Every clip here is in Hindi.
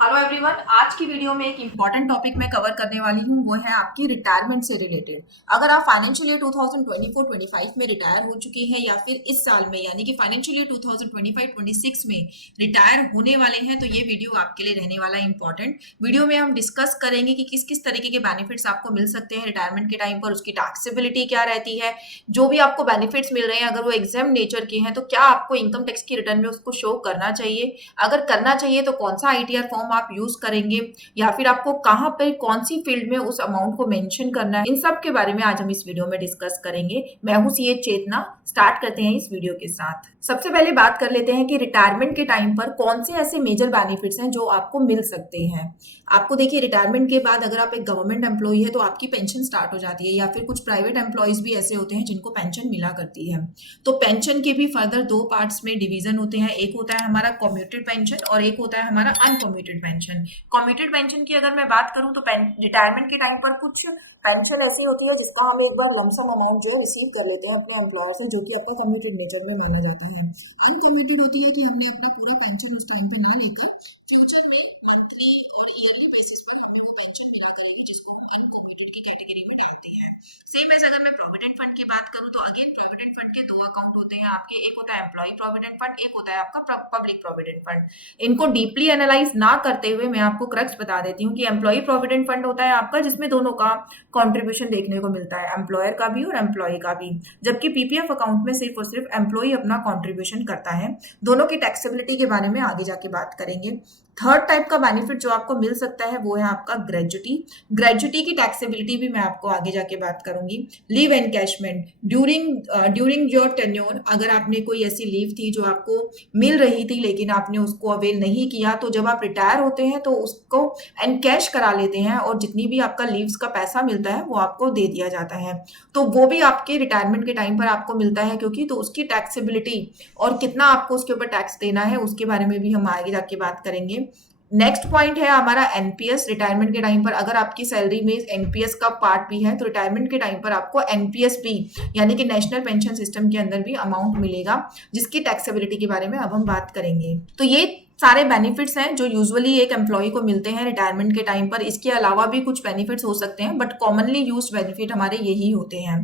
हेलो एवरीवन, आज की वीडियो में एक इम्पॉर्टेंट टॉपिक मैं कवर करने वाली हूँ। वो है आपकी रिटायरमेंट से रिलेटेड। अगर आप फाइनेंशियल ईयर 2024-25 में रिटायर हो चुके हैं या फिर इस साल में यानी कि फाइनेंशियल ईयर 2025-26 में रिटायर होने वाले हैं तो ये वीडियो आपके लिए रहने वाला है इंपॉर्टेंट। वीडियो में हम डिस्कस करेंगे कि किस किस तरीके के बेनिफिट्स आपको मिल सकते हैं रिटायरमेंट के टाइम पर, उसकी टैक्सेबिलिटी क्या रहती है, जो भी आपको बेनिफिट्स मिल रहे हैं अगर वो एग्जाम नेचर के हैं तो क्या आपको इनकम टैक्स की रिटर्न में उसको शो करना चाहिए, अगर करना चाहिए तो कौन सा आईटीआर फॉर्म आप यूज करेंगे या फिर आपको कहां पर कौन सी फील्ड में उस अमाउंट को मेंशन करना है। इन सब के बारे में आज हम इस वीडियो में डिस्कस करेंगे। मैं हूं सीए चेतना। स्टार्ट करते हैं इस वीडियो के साथ। सबसे पहले बात कर लेते हैं कि रिटायरमेंट के टाइम पर कौन से ऐसे मेजर बेनिफिट्स हैं जो आपको मिल सकते हैं। आपको देखिए, रिटायरमेंट के बाद अगर आप एक गवर्नमेंट एम्प्लॉय है तो आपकी पेंशन स्टार्ट हो जाती है, या फिर कुछ प्राइवेट एम्प्लॉयज भी ऐसे होते हैं जिनको पेंशन मिला करती है। तो पेंशन के भी फर्दर दो पार्ट्स में डिवीजन होते हैं। एक होता है हमारा कम्यूटेड पेंशन और एक होता है हमारा अनकम्यूटेड पेंशन। कम्यूटेड पेंशन की अगर मैं बात करूं तो रिटायरमेंट के टाइम पर कुछ पेंशन ऐसी होती है जिसका हम एक बार लमसम अमाउंट जो है रिसीव कर लेते हैं अपने एम्प्लॉयर से, जो कि आपका कम्यूटेड नेचर में माना जाता है। अनकम्यूटेड होती है कि हमने अपना पूरा पेंशन उस टाइम पे ना लेकर फ्यूचर में मंथली और ईयरली बेसिस पर हमें वो पेंशन मिला करेगी, जिसको हम अनकम्यूटेड की कैटेगरी में डालते हैं। सेम एज अगर मैं प्रोविडेंट फंड की बात करूं तो अगेन प्रोविडेंट फंड के दो अकाउंट होते हैं आपके। एक होता है एम्प्लॉय प्रोविडेंट फंड, एक होता है आपका पब्लिक प्रोविडेंट फंड। इनको डीपली एनालाइज ना करते हुए मैं आपको क्रक्स बता देती हूँ कि एम्प्लॉय प्रोविडेंट फंड होता है आपका जिसमें दोनों का कॉन्ट्रीब्यूशन देखने को मिलता है, एम्प्लॉयर का भी और एम्प्लॉय का भी। जबकि पीपीएफ अकाउंट में सिर्फ और सिर्फ एम्प्लॉय अपना कॉन्ट्रीब्यूशन करता है। दोनों की टैक्सेबिलिटी के बारे में आगे जाके बात करेंगे। थर्ड टाइप का बेनिफिट जो आपको मिल सकता है वो है आपका ग्रेजुटी। ग्रेजुटी की टैक्सेबिलिटी भी मैं आपको आगे जाके बात करूंगी। Leave encashment during your tenure, अगर आपने कोई ऐसी लीव थी जो आपको मिल रही थी लेकिन आपने उसको अवेल नहीं किया, तो जब आप रिटायर होते हैं तो उसको एनकैश करा लेते हैं और जितनी भी आपका लीव्स का पैसा मिलता है वो आपको दे दिया जाता है। तो वो भी आपके रिटायरमेंट के टाइम पर आपको मिलता है, क्योंकि तो उसकी टैक्सेबिलिटी और कितना आपको उसके ऊपर टैक्स देना है उसके बारे में भी हम आगे जाके बात करेंगे। नेक्स्ट पॉइंट है हमारा एनपीएस। रिटायरमेंट के टाइम पर अगर आपकी सैलरी में एनपीएस का पार्ट भी है तो रिटायरमेंट के टाइम पर आपको एनपीएस भी यानी कि नेशनल पेंशन सिस्टम के अंदर भी अमाउंट मिलेगा, जिसकी टैक्सेबिलिटी के बारे में अब हम बात करेंगे। तो ये सारे बेनिफिट्स हैं जो यूजुअली एक एम्प्लॉय को मिलते हैं रिटायरमेंट के टाइम पर। इसके अलावा भी कुछ बेनिफिट्स हो सकते हैं बट कॉमनली यूज्ड बेनिफिट हमारे यही होते हैं।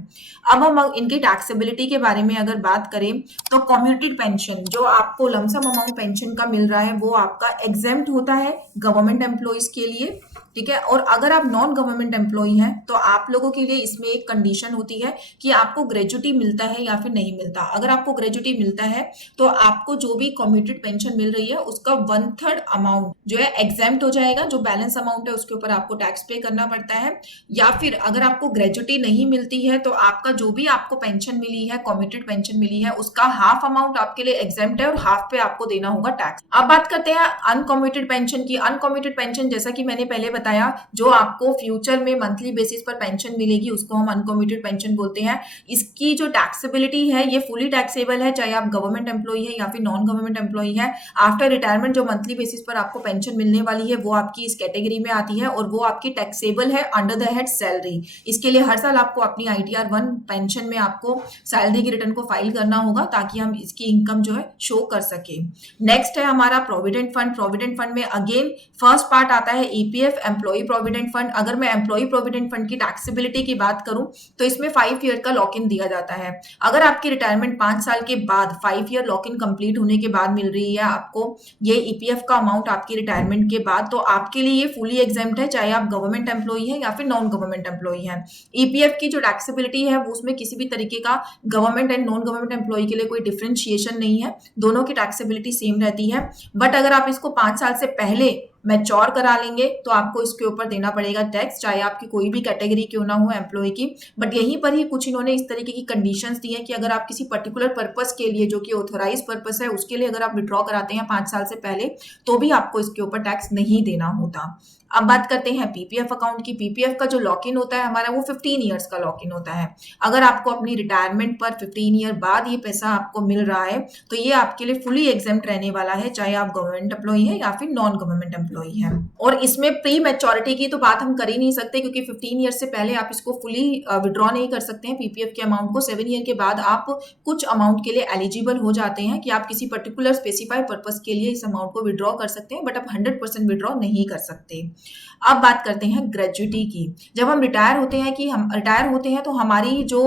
अब हम इनकी टैक्सेबिलिटी के बारे में अगर बात करें तो कम्यूटेड पेंशन जो आपको लमसम अमाउंट पेंशन का मिल रहा है वो आपका एग्जेम्प्ट होता है गवर्नमेंट एम्प्लॉयज के लिए, ठीक है। और अगर आप नॉन गवर्नमेंट एम्प्लॉय हैं तो आप लोगों के लिए इसमें एक कंडीशन होती है कि आपको ग्रेजुटी मिलता है या फिर नहीं मिलता। अगर आपको ग्रेजुटी मिलता है तो आपको जो भी कम्यूटेड पेंशन मिल रही है उसका 1/3 अमाउंट जो है एग्जेम्प्ट हो जाएगा। जो बैलेंस अमाउंट है उसके ऊपर आपको टैक्स पे करना पड़ता है। या फिर अगर आपको ग्रेजुटी नहीं मिलती है तो आपका जो भी आपको पेंशन मिली है, कम्यूटेड पेंशन मिली है, उसका हाफ अमाउंट आपके लिए एग्जेम्प्ट है और हाफ पे आपको देना होगा टैक्स। अब बात करते हैं अनकम्यूटेड पेंशन की। अनकम्यूटेड पेंशन जैसा कि मैंने पहले बताया, जो आपको फ्यूचर में मंथली बेसिस पर पेंशन मिलेगी उसको हम अनकम्यूटेड पेंशन बोलते हैं। इसकी जो टैक्सेबिलिटी है ये फुली टैक्सेबल है, चाहे आप गवर्नमेंट एम्प्लॉय है या फिर नॉन गवर्नमेंट एम्प्लॉय है। आफ्टर रिटायरमेंट जो मंथली बेसिस पर आपको पेंशन मिलने वाली है वो आपकी इस कैटेगरी में आती है और वो आपकी टैक्सेबल है अंडर द हेड सैलरी। इसके लिए हर साल आपको अपनी आईटीआर 1 पेंशन में आपको सैलरी की रिटर्न को फाइल करना होगा ताकि हम इसकी इनकम जो है शो कर सके। नेक्स्ट है हमारा प्रोविडेंट फंड। प्रोविडेंट फंड में अगेन फर्स्ट पार्ट आता है ईपीएफ एम्प्लॉय प्रोविडेंट फंड। अगर मैं एम्प्लॉय प्रोविडेंट फंड की टैक्सेबिलिटी की बात करूं तो इसमें 5 ईयर का लॉक इन दिया जाता है। अगर आपकी रिटायरमेंट 5 साल के बाद 5 ईयर लॉक इन कंप्लीट होने के बाद मिल रही है आपको ये ईपीएफ का अमाउंट आपकी रिटायरमेंट के बाद, तो आपके लिए ये फुली एग्जेम्प्ट है, चाहे आप गवर्नमेंट एम्प्लॉय है या फिर नॉन गवर्नमेंट एम्प्लॉय है। ईपीएफ की जो टैक्सेबिलिटी है वो उसमें किसी भी तरीके का government and non government employee के लिए कोई डिफरेंशिएशन नहीं है, दोनों की टैक्सेबिलिटी सेम रहती है। बट अगर आप इसको 5 साल से पहले मैच्योर करा लेंगे तो आपको इसके ऊपर देना पड़ेगा टैक्स, चाहे आपकी कोई भी कैटेगरी क्यों ना हो एम्प्लॉय की। बट यहीं पर ही कुछ इन्होंने इस तरीके की कंडीशंस दी है कि अगर आप किसी पर्टिकुलर पर्पस के लिए जो कि ऑथोराइज पर्पस है उसके लिए अगर आप विड्रॉ कराते हैं 5 साल से पहले तो भी आपको इसके ऊपर टैक्स नहीं देना होता। अब बात करते हैं पीपीएफ अकाउंट की। पीपीएफ का जो लॉक इन होता है हमारा वो 15 ईयर्स का लॉक इन होता है। अगर आपको अपनी रिटायरमेंट पर 15 ईयर बाद ये पैसा आपको मिल रहा है तो ये आपके लिए फुली एग्जेम्प्ट रहने वाला है, चाहे आप गवर्नमेंट एम्प्लॉय है या फिर नॉन गवर्नमेंट एम्प्लॉय एम्प्लॉय है। और इसमें प्री मैच्योरिटी की तो बात हम कर ही नहीं सकते, क्योंकि 15 ईयर से पहले आप इसको फुली विड्रॉ नहीं कर सकते हैं पीपीएफ के अमाउंट को। 7 ईयर के बाद आप कुछ अमाउंट के लिए एलिजिबल हो जाते हैं कि आप किसी पर्टिकुलर स्पेसिफाइड पर्पस के लिए इस अमाउंट को विड्रॉ कर सकते हैं, बट आप 100% विड्रॉ नहीं कर सकते। अब बात करते हैं ग्रेजुइटी की। जब हम रिटायर होते हैं तो हमारी जो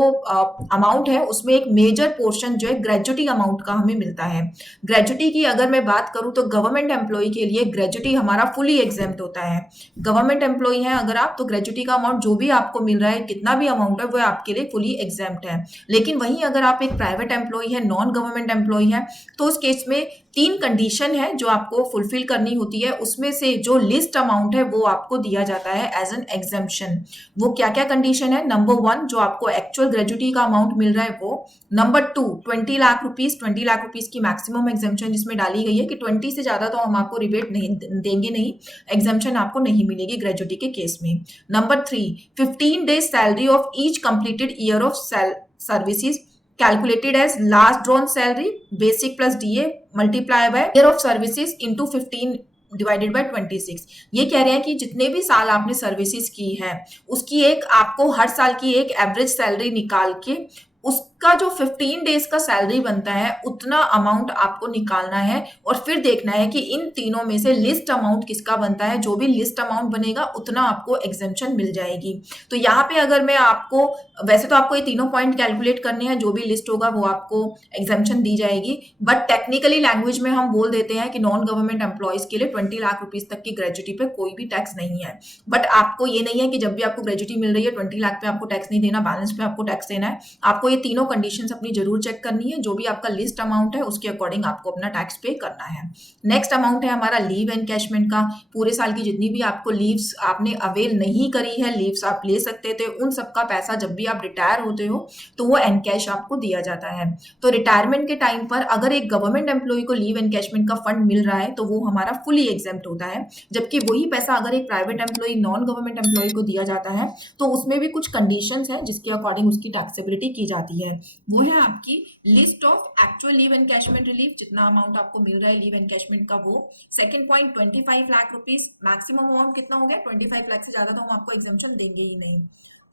अमाउंट है उसमें एक मेजर पोर्शन जो है ग्रेजुइटी अमाउंट का हमें मिलता है। ग्रेजुइटी की अगर मैं बात करूं तो गवर्नमेंट एम्प्लॉय के लिए ग्रेजुइटी हमारा फुली एग्जेम्प्ट होता है। गवर्नमेंट एम्प्लॉय है अगर आप, तो ग्रेजुइटी का अमाउंट जो भी आपको मिल रहा है, कितना भी अमाउंट है, वो आपके लिए फुली एग्जेम्प्ट है। लेकिन वहीं अगर आप एक प्राइवेट एम्प्लॉय है, नॉन गवर्नमेंट एम्प्लॉय है, तो उस केस में 3 कंडीशन है जो आपको फुलफिल करनी होती है। उसमें से जो लिस्ट अमाउंट है वो आपको दिया जाता है एज एन एग्जेम्पशन। वो क्या क्या कंडीशन है? नंबर 1, जो आपको एक्चुअल ग्रेजुइटी का अमाउंट मिल रहा है वो। नंबर 2, 20 लाख रुपीज की मैक्सिमम एग्जेम्पशन जिसमें डाली गई है कि 20 से ज्यादा तो हम आपको रिबेट नहीं देंगे, नहीं, एग्जेम्पशन आपको नहीं मिलेगी ग्रेजुइटी के केस में। Number 3, 15 days salary of each completed year of services calculated as last drawn salary basic plus DA multiply by year of services into 15 divided by 26। ये कह रहे हैं कि जितने भी साल आपने सर्विसेज की है उसकी एक आपको हर साल की एक एवरेज सैलरी निकाल के उसका जो 15 डेज का सैलरी बनता है उतना अमाउंट आपको निकालना है, और फिर देखना है कि इन तीनों में से लिस्ट अमाउंट किसका बनता है। जो भी लिस्ट अमाउंट बनेगा उतना आपको एग्जेम्पशन मिल जाएगी। तो यहाँ पे अगर मैं आपको, वैसे तो आपको ये तीनों पॉइंट कैलकुलेट करने हैं, जो भी लिस्ट होगा वो आपको एग्जेम्पशन दी जाएगी, बट टेक्निकली लैंग्वेज में हम बोल देते हैं कि नॉन गवर्नमेंट एम्प्लॉयज के लिए 20 लाख रुपीज तक की ग्रेजुइटी पे कोई भी टैक्स नहीं है। बट आपको ये नहीं है कि जब भी आपको ग्रेजुइटी मिल रही है 20 लाख पे आपको टैक्स नहीं देना, बैलेंस पे आपको टैक्स देना है। आपको ये तीनों कंडीशंस अपनी जरूर चेक करनी है। जो भी आपका लिस्ट अमाउंट है उसके अकॉर्डिंग आपको अपना टैक्स पे करना है। नेक्स्ट अमाउंट है हमारा लीव एनकैशमेंट का। पूरे साल की जितनी भी आपको लीव्स आपने अवेल नहीं करी है, लीव्स आप ले सकते थे, उन सबका पैसा जब भी आप रिटायर होते हो तो वो एनकैश आपको दिया जाता है। तो रिटायरमेंट के टाइम पर अगर एक गवर्नमेंट एम्प्लॉय को लीव एनकैशमेंट का फंड मिल रहा है तो वो हमारा फुली एग्जेम्प्ट होता है। जबकि वही पैसा अगर एक private employee, non government employee को दिया जाता है तो उसमें भी कुछ कंडीशंस हैं जिसके अकॉर्डिंग उसकी टैक्सेबिलिटी की जाती है। वो है आपकी list of actual leave encashment relief, जितना अमाउंट आपको मिल रहा है लीव एनकैशमेंट का वो। Second point 25 lakh rupees, maximum amount कितना हो गया? 25 लाख से ज्यादा तो हम आपको एग्जेम्पशन देंगे ही नहीं।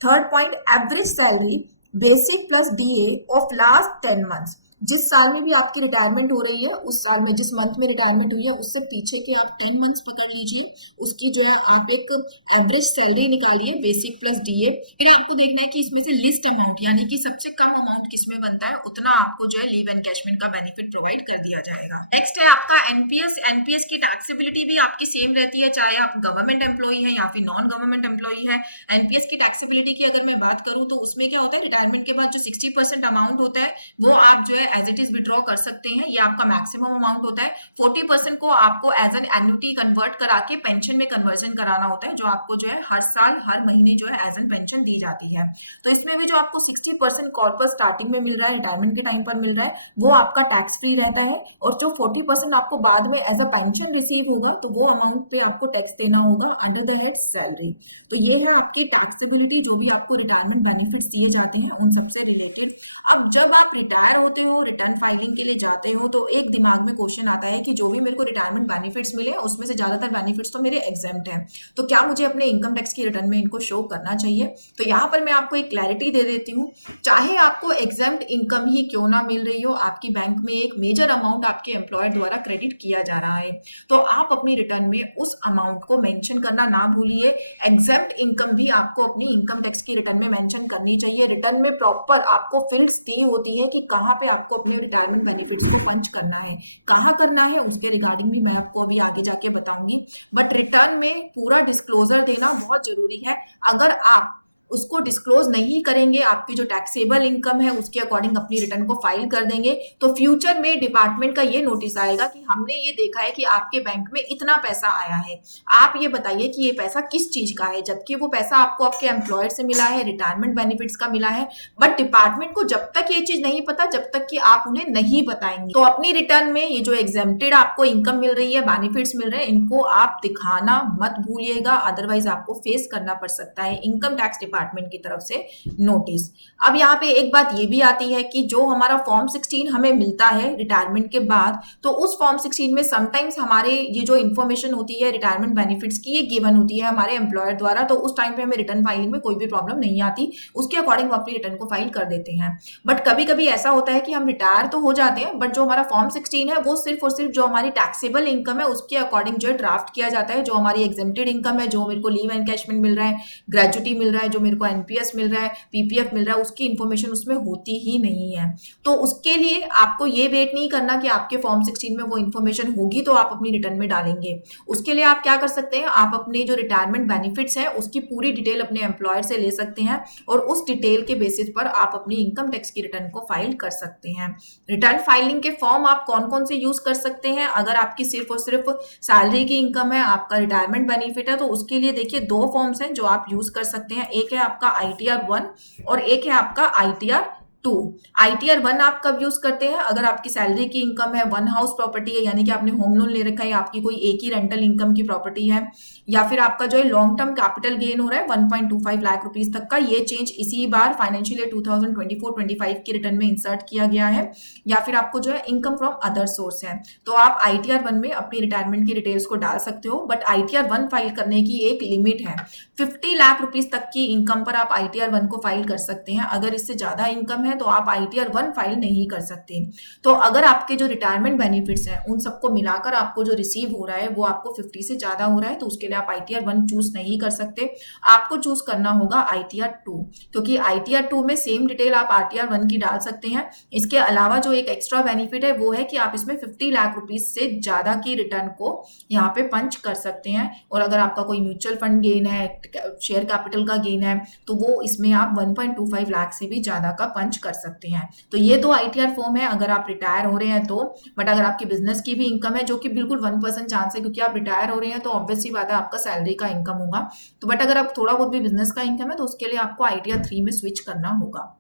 Third point, average salary basic plus DA of last 10 months. जिस साल में भी आपकी रिटायरमेंट हो रही है, उस साल में जिस मंथ में रिटायरमेंट हुई है उससे पीछे के आप 10 मंथ्स पकड़ लीजिए, उसकी जो है आप एक एवरेज सैलरी निकालिए बेसिक प्लस डीए। फिर आपको देखना है कि इसमें से लिस्ट अमाउंट यानी कि सबसे कम अमाउंट किसमें बनता है, उतना आपको जो है लीव एनकैशमेंट का बेनिफिट प्रोवाइड कर दिया जाएगा। नेक्स्ट है आपका एनपीएस। एनपीएस की टैक्सेबिलिटी भी आपकी सेम रहती है, चाहे आप गवर्नमेंट एम्प्लॉई है या फिर नॉन गवर्नमेंट एम्प्लॉई है। एनपीएस की टैक्सेबिलिटी की अगर मैं बात करूं तो उसमें क्या होता है, रिटायरमेंट के बाद जो 60% अमाउंट होता है वो आप जो है एज इट इज विड्रॉ कर सकते हैं। ये आपका मैक्सिमम अमाउंट होता है। 40% को आपको एज एन एन्युटी कन्वर्ट करा के पेंशन में कन्वर्जन कराना होता है, जो आपको जो है हर साल हर महीने जो है एज एन पेंशन दी जाती है। तो इसमें भी जो आपको 60% कॉर्पस स्टार्टिंग में मिल रहा है, रिटायरमेंट के टाइम पर मिल रहा है, वो आपका टैक्स फ्री रहता है। और जो 40% आपको बाद में एज अ पेंशन रिसीव होगा तो वो अमाउंट पे आपको टैक्स देना होगा अंडर द हेड सैलरी। तो ये है आपकी टैक्सेबिलिटी, जो भी आपको रिटायरमेंट बेनिफिट्स दिए जाते हैं उन सबसे रिलेटेड। अब जब आप रिटायर होते हो, रिटर्न फाइलिंग के लिए जाते हो, तो एक दिमाग में क्वेश्चन आता है कि जो भी मेरे को रिटायरमेंट बेनिफिट्स मिले उसमें से ज्यादातर बेनिफिट्स तो मेरे एग्जेम्प्ट हैं, तो क्या मुझे अपने इनकम टैक्स की रिटर्न में इनको शो करना चाहिए? तो यहाँ पर मैं आपको एक क्लैरिटी दे देती हूँ। चाहे आपको एग्जेम्प्ट इनकम ही क्यों ना मिल रही हो, आपकी बैंक में एक मेजर अमाउंट आपके एम्प्लॉयर द्वारा क्रेडिट किया जा रहा है, तो आप अपनी रिटर्न में उस अमाउंट को मेंशन करना ना भूलिए। एग्जेम्प्ट इनकम भी आपको अपनी इनकम टैक्स की रिटर्न में मेंशन करनी चाहिए। रिटर्न में प्रॉपर आपको फील्ड्स दी होती है कि कहाँ पे आपको अपने रिटायरमेंट बेनिफिट्स को पंच करना है, कहाँ करना है, उसके रिगार्डिंग भी मैं आपको अभी आगे जाके बताऊंगी। बट रिटर्न में पूरा डिस्क्लोजर देना बहुत जरूरी है। अगर आप उसको डिस्क्लोज नहीं करेंगे, आपकी जो टैक्सेबल इनकम है उसके अकॉर्डिंग अपनी रिटर्न को फाइल कर देंगे, तो फ्यूचर में डिपार्टमेंट का ये नोटिस आएगा कि हमने ये देखा है कि आपके बैंक में इतना पैसा आया है, आप ये बताइए कि ये पैसा किस चीज का है, जबकि वो पैसा आपको आपके एम्प्लॉयर से मिला है, रिटायरमेंट बेनिफिट्स का मिला है। बट डिपार्टमेंट को जब तक ये चीज नहीं पता, जब तक कि आप उन्हें नहीं बताएंगे, तो अपनी रिटर्न में ये जो एग्जेम्प्टेड आपको इनकम मिल रही है, बेनिफिट्स मिल रहे हैं, इनको आप दिखाना मत भूलिएगा, अदरवाइज आपको फेस करना पड़ सकता है। इनकम टैक्स डिपार्टमेंट की तरफ से नोटिस। अब यहाँ पे एक बात ये भी आती है कि जो हमारा फॉर्म 16 हमें मिलता है रिटायरमेंट के बाद, तो उस फॉर्म 16 में समटाइम्स हमारे ये जो इन्फॉर्मेशन होती है रिटायरमेंट बेनिफिट्स की, ये गिवन होती है हमारे एम्प्लॉयर द्वारा, तो उस टाइम पे हमें रिटर्न फाइलिंग में कोई भी प्रॉब्लम नहीं आती, उसके अकॉर्डिंग वो अपनी रिटर्न को फाइल कर देते हैं। बट कभी कभी ऐसा होता है कि हम रिटायर तो हो जाते हैं, बट जो हमारा फॉर्म 16 है वो सिर्फ और सिर्फ जो हमारी टैक्सेबल इनकम है उसके अकॉर्डिंग जो है ड्राफ्ट किया जाता है। जो हमारी एग्जेम्प्टेड इनकम है, जो मेरे को लीव एनकैशमेंट मिल रहा है, ग्रेजुटी मिल रहा है, जो मेरे को एनपीएस मिल रहा है, पीपीएफ मिल रहा है, उसकी इन्फॉर्मेशन उसमें होती ही नहीं है। तो उसके लिए आपको ये वेट नहीं करना कि आपके फॉर्म 16 में वो इन्फॉर्मेशन होगी तो आप अपनी रिटर्न में डालेंगे। उसके लिए आप क्या कर सकते हैं, आप अपने जो रिटायरमेंट बेनिफिट्स हैं उसकी पूरी डिटेल अपने एम्प्लॉयर से ले सकते हैं और उस डिटेल के बेसिस पर आप अपनी इनकम टैक्स की रिटर्न को फाइल कर सकते हैं। रिटर्न फाइलिंग के फॉर्म आप कौन कौन से यूज कर सकते हैं? अगर आपकी सिर्फ और सिर्फ सैलरी की इनकम है, आपका रिटायरमेंट बेनिफिट है, तो उसके लिए देखिए दो फॉर्म्स हैं जो आप यूज कर सकते हैं। एक है आपका ITR 1 और एक है आपका ITR 2। ITR 1 आप कब यूज करते हैं? अगर आपकी सैलरी की इनकम है, वन हाउस प्रॉपर्टी है, यानी कि आपने होम लोन ले रखा है, आपकी कोई एक ही रेंटल इनकम की प्रॉपर्टी है, या फिर आपका जो है लॉन्ग टर्म कैपिटल गेन हो रहा है 1.25 लाख रुपीस तक का, ये चेंज इसी बार फाइनेंशियल ईयर 2024-25 की रिटर्न में इंसर्ट किया गया है, या फिर आपको जो है इनकम फ्रॉम अदर सोर्स है, तो आप ITR 1 में अपनी रिटायरमेंट की डिटेल्स को डाल सकते हो। बट ITR 1 फाइल करने की एक लिमिट है, 50 लाख रुपीस तक की इनकम पर आप ITR 1 को फाइल कर सकते हैं। अगर इससे ज्यादा इनकम है तो आप ITR 1 फाइल नहीं कर सकते। तो अगर आपके जो रिटायरमेंट बेनिफिट्स हैं उन सबको मिलाकर आपको जो रिसीव हो रहा है वो आपको 50 से ज्यादा हो रहा है, तो उसके लिए आप ITR 1 चूज नहीं कर सकते, आपको चूज करना होगा ITR 2, क्योंकि ITR 2 में सेम डिटेल आप RTR 1 की डाल सकते हैं। इसके अलावा जो एक एक्स्ट्रा बेनिफिट है वो है कि आप इसमें 50 लाख रुपीस से ज्यादा की रिटर्न को यहाँ पे पंच कर सकते हैं, और अगर आपका कोई म्यूचुअल फंड गेन है, शेयर कैपिटल का गेन है, तो वो इसमें आप 1.25 लाख से भी ज्यादा का पंच कर सकते हैं। तो ये तो ITR फॉर्म है अगर आप रिटायर हो रहे हैं तो। बट अगर आपकी बिजनेस की भी इनकम है, जो कि बिल्कुल 1% चांस है, क्योंकि आप रिटायर हो रहे हैं तो ऑब्वियसली बात है आपका सैलरी का इनकम होगा, तो बट अगर आप थोड़ा बहुत भी बिजनेस का इनकम है तो उसके लिए आपको ITR 3 में स्विच करना होगा।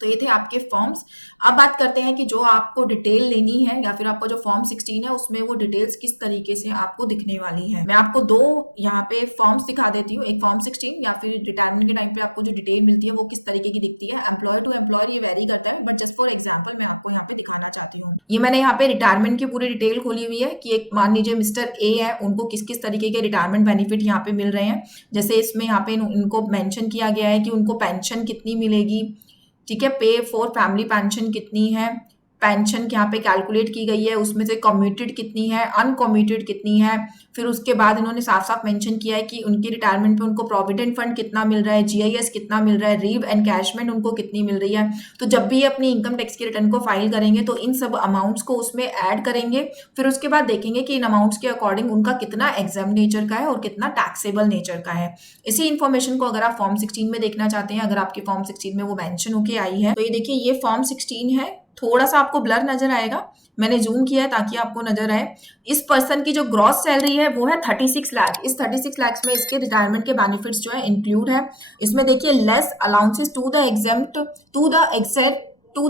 तो ये थे आपके फॉर्म्स। अब बात करते हैं कि जो आपको डिटेल लेनी है या फिर आपका जो फॉर्म 16 है उसमें वो डिटेल्स किस तरीके से आपको दिखने वाली है। मैं आपको दो यहाँ पे फॉर्म्स दिखा देती हूँ, एक फॉर्म 16 या फिर रिटायरमेंट के टाइम पे आपको जो डिटेल मिलती है वो किस तरीके की दिखती है। एम्प्लॉयर टू एम्प्लॉयर ये वेरी करता है, बट जस्ट फॉर एग्जाम्पल मैं आपको यहाँ पे दिखाना चाहती हूँ। ये मैंने यहाँ पे रिटायरमेंट की पूरी डिटेल खोली हुई है कि एक मान लीजिए मिस्टर ए है, उनको किस किस तरीके के रिटायरमेंट बेनिफिट यहाँ पे मिल रहे हैं। जैसे इसमें यहाँ पे इनको मेंशन किया गया है कि उनको पेंशन कितनी मिलेगी, ठीक है, पे फॉर फैमिली पेंशन कितनी है, पेंशन यहाँ पे कैलकुलेट की गई है, उसमें से कम्यूटेड कितनी है, अनकम्यूटेड कितनी है। फिर उसके बाद इन्होंने साफ साफ मेंशन किया है कि उनकी रिटायरमेंट पे उनको प्रोविडेंट फंड कितना मिल रहा है, GIS कितना मिल रहा है, लीव एनकैशमेंट उनको कितनी मिल रही है। तो जब भी अपनी इनकम टैक्स की रिटर्न को फाइल करेंगे तो इन सब अमाउंट्स को उसमें ऐड करेंगे, फिर उसके बाद देखेंगे कि इन अमाउंट्स के अकॉर्डिंग उनका कितना एग्जाम नेचर का है और कितना टैक्सेबल नेचर का है। इसी इन्फॉर्मेशन को अगर आप फॉर्म 16 में देखना चाहते हैं, अगर आपके फॉर्म 16 में वो मेंशन होके आई है, तो ये देखिए ये फॉर्म 16 है। थोड़ा सा आपको ब्लर नजर आएगा, मैंने जूम किया है ताकि आपको नजर आए। इस पर्सन की जो ग्रॉस सैलरी है वो है 36 लाख। इस 36 लाख में इसके रिटायरमेंट के बेनिफिट्स जो है इंक्लूड है। इसमें देखिए less allowances to the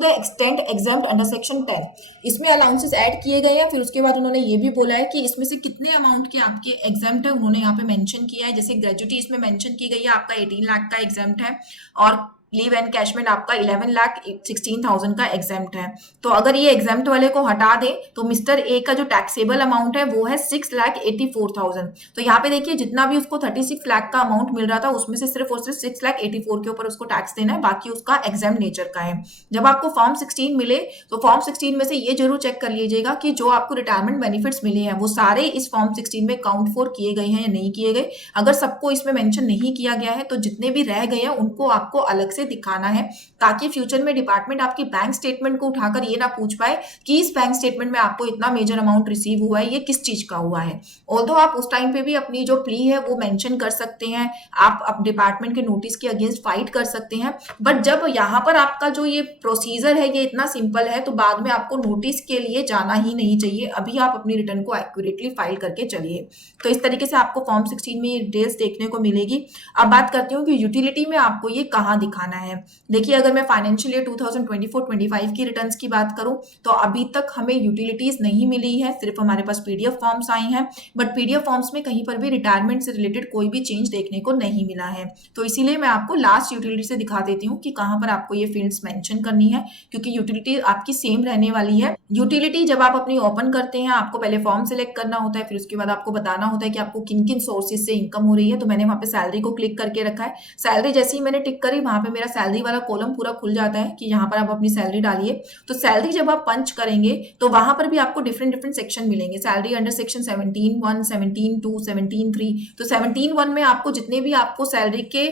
extent exempt under section 10, इसमें अलाउंसेस ऐड किए गए हैं। फिर उसके बाद उन्होंने ये भी बोला है कि इसमें से कितने अमाउंट के आपके एग्जाम्प्ट है, उन्होंने यहाँ पे मेंशन किया है। जैसे ग्रेजुटी इसमें मेंशन की गई है, आपका 18 लाख का एग्जाम्प्ट है, और लीव एनकैशमेंट आपका 11,16,000 का एग्जाम्प्ट है। तो अगर ये एग्जाम्प्ट वाले को हटा दें तो मिस्टर ए का जो टैक्सेबल अमाउंट है वो है 6,84,000। तो यहाँ पे देखिए जितना भी उसको 36 लाख का अमाउंट मिल रहा था उसमें से सिर्फ और सिर्फ 6,84,000 के ऊपर उसको टैक्स देना है, बाकी उसका एग्जाम नेचर का है। जब आपको फॉर्म 16 मिले तो फॉर्म 16 में से ये जरूर चेक कर लीजिएगा कि जो आपको रिटायरमेंट बेनिफिट्स मिले हैं वो सारे इस फॉर्म 16 में काउंट फॉर किए गए हैं या नहीं किए गए। अगर सबको इसमें मेंशन नहीं किया गया है तो जितने भी रह गए हैं उनको आपको अलग से दिखाना है, ताकि फ्यूचर में डिपार्टमेंट आपकी बैंक स्टेटमेंट को उठाकर ये ना पूछ पाए कि इस बैंक स्टेटमेंट में आपको इतना मेजर अमाउंट रिसीव हुआ है, ये किस चीज का हुआ है। ऑल्दो आप उस टाइम पे भी अपनी जो प्ली है वो मेंशन कर सकते हैं, आप डिपार्टमेंट के नोटिस के अगेंस्ट फाइट कर सकते हैं। बट जब यहाँ पर आपका जो ये प्रोसीजर है ये इतना सिंपल है तो बाद में आपको नोटिस के लिए जाना ही नहीं चाहिए, अभी आप अपनी रिटर्न को एक्यूरेटली फाइल करके चलिए। तो इस तरीके से आपको फॉर्म 16 में डिटेल्स देखने को मिलेगी। अब बात करती हूँ कि यूटिलिटी में आपको ये कहाँ दिखाना दिखाना है। देखिए, अगर मैं फाइनेंशियल ईयर 2024-25 की रिटर्न्स की बात करूं तो अभी तक हमें यूटिलिटीज नहीं मिली है, सिर्फ हमारे पास पीडीएफ फॉर्म्स आई हैं, बट पीडीएफ फॉर्म्स में कहीं पर भी रिटायरमेंट से रिलेटेड कोई भी चेंज देखने को नहीं मिला है। तो इसीलिए मैं आपको लास्ट यूटिलिटी से दिखा देती हूँ कि कहाँ पर आपको ये फील्ड्स मेंशन करनी है, क्योंकि यूटिलिटी आपकी सेम रहने वाली है। यूटिलिटी जब आप अपनी ओपन करते हैं, आपको पहले फॉर्म सिलेक्ट करना होता है, फिर उसके बाद आपको बताना होता है कि आपको किन किन सोर्सेज से इनकम हो रही है। तो मैंने वहां पे सैलरी को क्लिक करके रखा है। सैलरी जैसे ही मैंने टिक करी, वहां पे मेरा सैलरी वाला कॉलम पूरा खुल जाता है कि यहाँ पर आप अपनी सैलरी डालिए। तो सैलरी जब आप पंच करेंगे तो वहां पर भी आपको डिफरेंट डिफरेंट सेक्शन मिलेंगे। Salary under section 17(1), 17(2), 17(3). तो 17(1) में आपको जितने भी आपको सैलरी के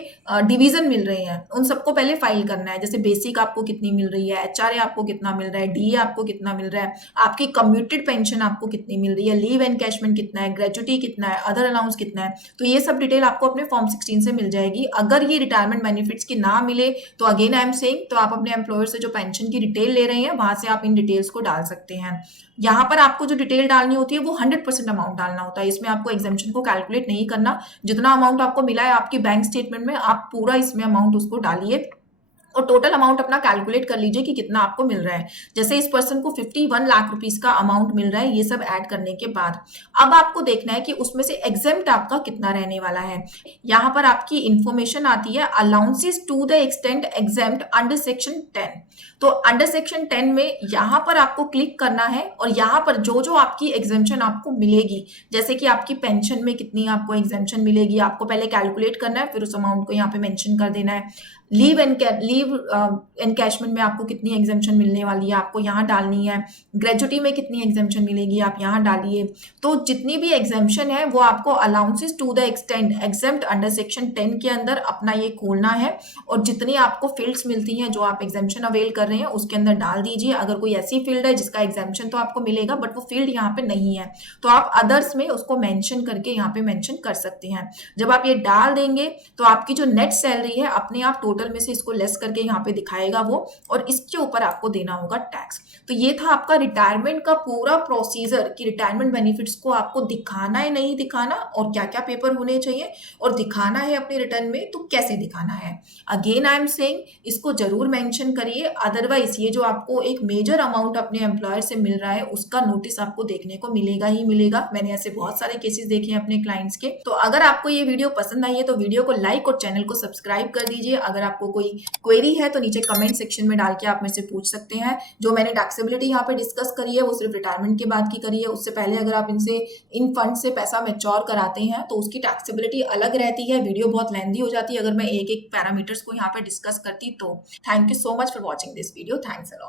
डिवीजन मिल रहे हैं उन सबको पहले फाइल करना है। जैसे बेसिक आपको कितनी मिल रही है, एचआरए आपको कितना मिल रहा है, डीए आपको कितना मिल रहा है, आपकी कम्यूटेड पेंशन आपको कितनी मिल रही है, लीव एनकैशमेंट कितना है, ग्रेजुटी कितना है, अदर अलाउंस कितना है। तो ये सब डिटेल आपको अपने फॉर्म 16 से मिल जाएगी। अगर ये रिटायरमेंट बेनिफिट्स की ना मिले तो अगेन आई एम सेइंग, तो आप अपने एम्प्लॉयर से जो पेंशन की डिटेल ले रहे हैं वहां से आप इन डिटेल्स को डाल सकते हैं। यहाँ पर आपको जो डिटेल डालनी होती है वो 100% अमाउंट डालना होता है। इसमें आपको एग्जाम्पशन को कैलकुलेट नहीं करना। जितना अमाउंट आपको मिला है आपकी बैंक स्टेटमेंट में, आप पूरा इसमें अमाउंट उसको डालिए और टोटल अमाउंट अपना कैलकुलेट कर लीजिए कि कितना आपको मिल रहा है। जैसे इस पर्सन को 51 लाख रुपीस का अमाउंट मिल रहा है, ये सब ऐड करने के बाद अब आपको देखना है कि उसमें से एग्जेम्प्ट आपका कितना रहने वाला है। यहाँ पर आपकी इंफॉर्मेशन आती है allowances to the extent exempt under section 10। तो अंडर सेक्शन 10 में यहाँ पर आपको क्लिक करना है और यहाँ पर जो जो आपकी एग्जेम्पशन आपको मिलेगी, जैसे कि आपकी पेंशन में कितनी आपको एग्जेम्पशन मिलेगी, आपको पहले कैलकुलेट करना है, फिर उस अमाउंट को यहाँ पे मेंशन कर देना है। लीव एनकैशमेंट में आपको कितनी एग्जेम्पशन मिलने वाली है आपको यहाँ डालनी है। ग्रेजुटी में कितनी एग्जेम्पशन मिलेगी आप यहाँ डालिए। तो जितनी भी एग्जेम्पशन है वो आपको allowances to the extent exempt under section 10 के अंदर अपना ये खोलना है और जितनी आपको फील्ड्स मिलती हैं जो आप एग्जेम्पशन अवेल कर रहे हैं उसके अंदर डाल दीजिए। अगर कोई ऐसी फील्ड है जिसका एग्जेम्पशन तो आपको मिलेगा बट वो फील्ड यहाँ पे नहीं है तो आप अदर्स में उसको मेंशन करके यहाँ पे मेंशन कर सकते हैं। जब आप ये डाल देंगे तो आपकी जो नेट सैलरी है अपने आप टोटल में से इसको लेस करके यहाँ पे दिखाएगा वो, और इसके ऊपर आपको देना होगा टैक्स। तो ये था आपका रिटायरमेंट का पूरा प्रोसीजर कि रिटायरमेंट बेनिफिट्स को आपको दिखाना है नहीं दिखाना और क्या क्या पेपर होने चाहिए और दिखाना है अपने रिटर्न में तो कैसे दिखाना है। अगेन आई एम सेइंग, इसको जरूर मेंशन करिए, अदरवाइज ये जो आपको एक मेजर अमाउंट अपने एम्प्लॉयर से मिल रहा है उसका नोटिस आपको देखने को मिलेगा ही मिलेगा। मैंने ऐसे बहुत सारे केसेस देखे हैं अपने क्लाइंट्स के। तो अगर आपको ये वीडियो पसंद आई है तो वीडियो को लाइक और चैनल को सब्सक्राइब कर दीजिए। अगर आपको कोई क्वेरी है तो नीचे कमेंट सेक्शन में डाल के आप मेरे से पूछ सकते हैं। जो मैंने टैक्सेबिलिटी यहाँ पे डिस्कस करी है वो सिर्फ रिटायरमेंट के बाद की करी है। उससे पहले अगर आप इन फंड से पैसा मैच्योर कराते हैं तो उसकी टैक्सेबिलिटी अलग रहती है। वीडियो बहुत लेंथी हो जाती है अगर मैं एक एक पैरामीटर्स को यहाँ पे डिस्कस करती तो। Thank you so much for watching this video. Thanks a lot.